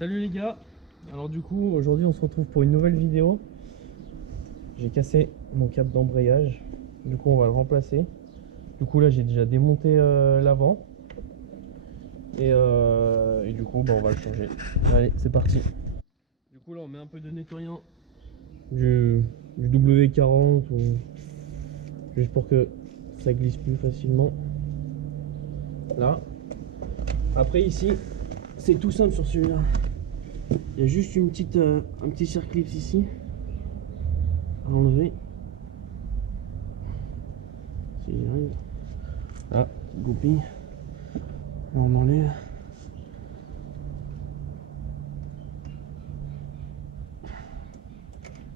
Salut les gars. Alors du coup aujourd'hui on se retrouve pour une nouvelle vidéo. J'ai cassé mon câble d'embrayage, du coup on va le remplacer. Du coup là j'ai déjà démonté l'avant et du coup on va le changer. Allez, c'est parti. Du coup là on met un peu de nettoyant du W40 ou juste pour que ça glisse plus facilement. Là après ici c'est tout simple sur celui-là. Il y a juste une petite, un petit circlip ici à enlever. Si j'y arrive. Ah, petite goupille. Là on enlève.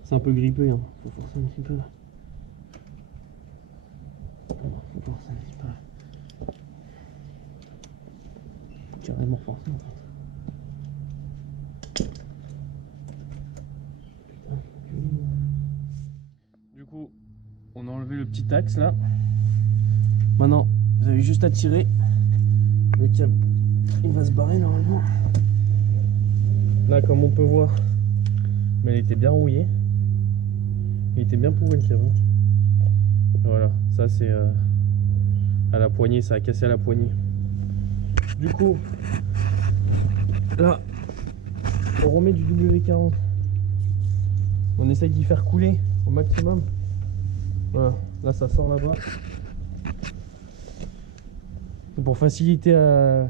C'est un peu grippé, hein. Faut forcer un petit peu. Faut forcer un petit peu. Carrément forcer en fait. Du coup, on a enlevé le petit axe là. Maintenant, vous avez juste à tirer. Le câble, il va se barrer normalement. Là, comme on peut voir, mais il était bien rouillé. Il était bien pourri le câble. Voilà, ça c'est à la poignée, ça a cassé à la poignée. Du coup, là, on remet du W40. On essaye d'y faire couler au maximum. Voilà, là ça sort là-bas. Pour faciliter à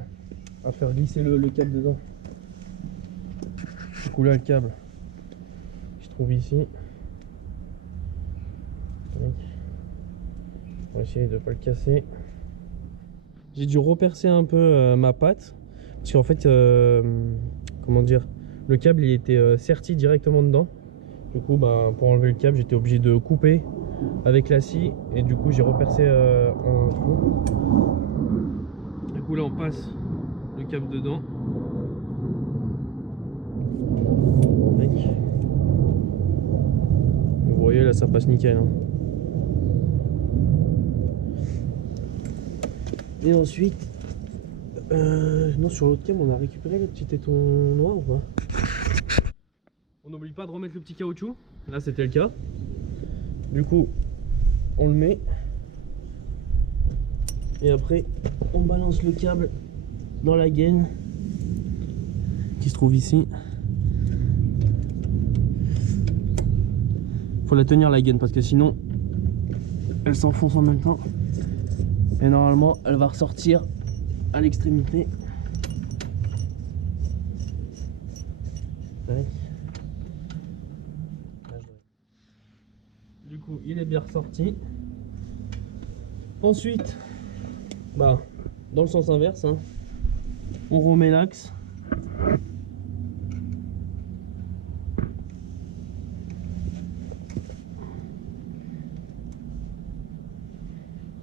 faire glisser le câble dedans. Du coup là le câble, je trouve ici. On va essayer de ne pas le casser. J'ai dû repercer un peu ma patte. Parce qu'en fait, comment dire, le câble il était serti directement dedans. Du coup, pour enlever le câble, j'étais obligé de couper avec la scie. Et du coup, j'ai repercé un trou. Du coup, là, on passe le câble dedans. Vous voyez, là, ça passe nickel. Hein. Et ensuite, non, sur l'autre câble, on a récupéré le petit téton noir ou pas? On n'oublie pas de remettre le petit caoutchouc. Là, c'était le cas. Du coup, on le met. Et après, on balance le câble dans la gaine qui se trouve ici. Faut la tenir la gaine parce que sinon, elle s'enfonce en même temps. Et normalement, elle va ressortir à l'extrémité. Du coup, il est bien ressorti. Ensuite, dans le sens inverse, hein, on remet l'axe.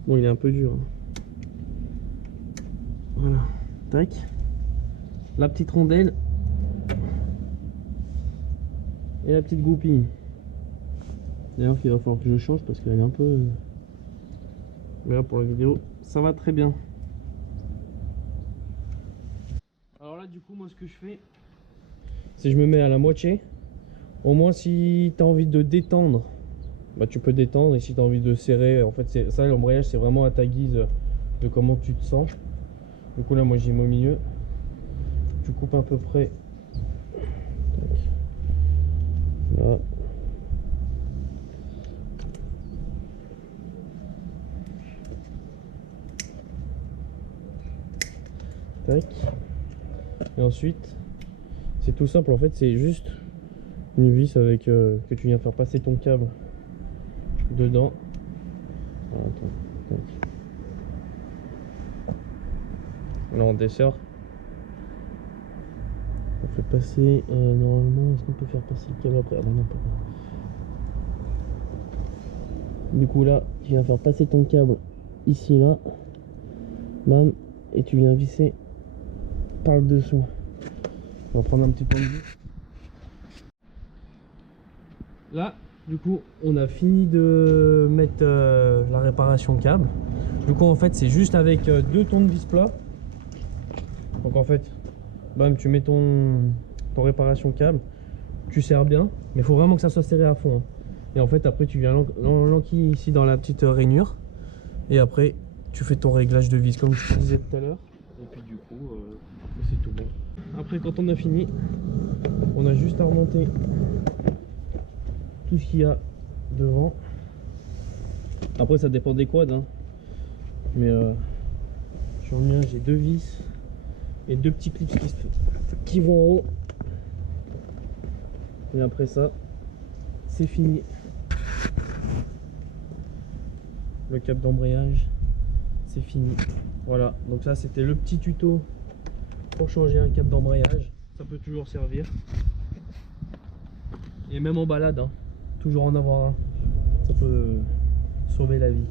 Bon, il est un peu dur. Hein. Voilà, tac. La petite rondelle et la petite goupille. D'ailleurs, qu'il va falloir que je change parce qu'elle est un peu. Mais là, pour la vidéo, ça va très bien. Alors là, du coup, moi, ce que je fais, c'est que je me mets à la moitié. Au moins, si tu as envie de détendre, tu peux détendre. Et si tu as envie de serrer, en fait, ça, l'embrayage, c'est vraiment à ta guise de comment tu te sens. Du coup, là, moi, j'y mets au milieu. Tu coupes à peu près. Là. Tac. Et ensuite, c'est tout simple. En fait, c'est juste une vis avec que tu viens faire passer ton câble dedans. Voilà, attends. Tac. Là, on dessert. On fait passer. Normalement, est-ce qu'on peut faire passer le câble après? Ah bah non, pas. Du coup, là, tu viens faire passer ton câble ici, là. Bam. Et tu viens visser par le dessous. On va prendre un petit point de vue. Là, du coup, on a fini de mettre la réparation câble. Du coup, en fait, c'est juste avec 2 tournevis plats. Donc, en fait, bam, tu mets ton ton réparation câble, tu serres bien, mais il faut vraiment que ça soit serré à fond, hein. Et en fait après tu viens l'enquiller ici dans la petite rainure, et après tu fais ton réglage de vis comme je te disais tout à l'heure, et puis du coup c'est tout bon. Après quand on a fini, on a juste à remonter tout ce qu'il y a devant. Après ça dépend des quads, hein. Mais sur le mien j'ai 2 vis et 2 petits clips qui vont en haut. Et après ça, c'est fini. Le câble d'embrayage, c'est fini. Voilà, donc ça c'était le petit tuto pour changer un câble d'embrayage. Ça peut toujours servir. Et même en balade, hein, toujours en avoir un. Ça peut sauver la vie.